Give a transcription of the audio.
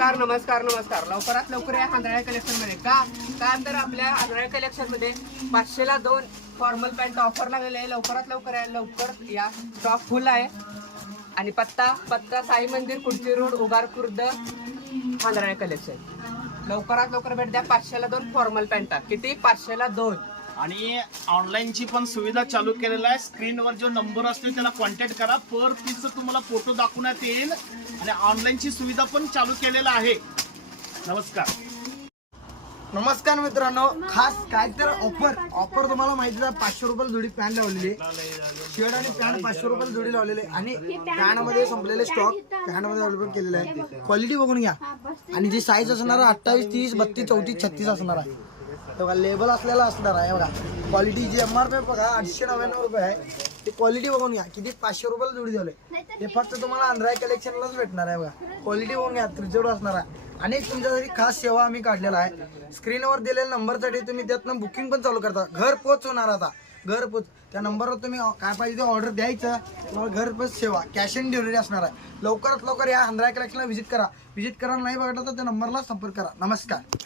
नमस्कार नमस्कार नमस्कार. लवकरात लवकर या हांदळ्या कलेक्शन मध्ये का तर आपल्या हांदळ्या कलेक्शन मध्ये 500 ला 2 फॉर्मल पॅन्ट ऑफर लागलेले आहे. लवकरात लवकर या स्टॉक फुल आहे. आणि पत्ता साई मंदिर कुडची रोड उगार खुर्द हांदळ्या कलेक्शन. लवकरात लवकर भेट द्या. 500 ला 2 फॉर्मल पॅन्ट. किती? 500 ला 2. आणि ऑनलाईनची पण सुविधा चालू केलेला आहे. स्क्रीनवर जो नंबर असतो त्याला कॉन्टॅक्ट करा. पर पीसचा तुम्हाला फोटो दाखवण्यात येईल आणि ऑनलाईनची सुविधा पण चालू केलेला आहे. नमस्कार मित्रांनो, खास काय तर ऑफर तुम्हाला माहिती आहे. 500 रुपयाला जोडी पॅन्ट लावलेली, शर्ट आणि पॅन्ट 500 रुपयाला जोडी लावलेली आणि पॅन्ट मध्ये संपलेले स्टॉक पॅन्ट मध्ये अवेलेबल केलेले आहे. क्वालिटी बघून घ्या. आणि जी साईज असणार 28, 30, 32, 34, 36 असणार आहे. बघा लेबल असलेला असणार आहे. बघा क्वालिटी जी MRP बघा 899 रुपये आहे. ती क्वालिटी बघून घ्या. किती? 500 रुपयाला जोडी दिले. हे फक्त तुम्हाला आंध्रा कलेक्शनलाच भेटणार आहे. बघा क्वालिटी बघून घ्या. त्रिजोड असणार आहे. आणि तुमच्यासाठी खास सेवा आम्ही काढलेला आहे. स्क्रीनवर दिलेल्या नंबरसाठी तुम्ही त्यातनं बुकिंग पण चालू करता. घर पोच होणार. आता घर पोच त्या नंबरवर तुम्ही काय पाहिजे ते ऑर्डर द्यायचं. तुम्हाला घर पोच सेवा कॅश ऑन डिलिव्हरी असणार आहे. लवकरात लवकर या आंध्रा कलेक्शनला व्हिजिट करा. नाही बघा तर त्या नंबरला संपर्क करा. नमस्कार.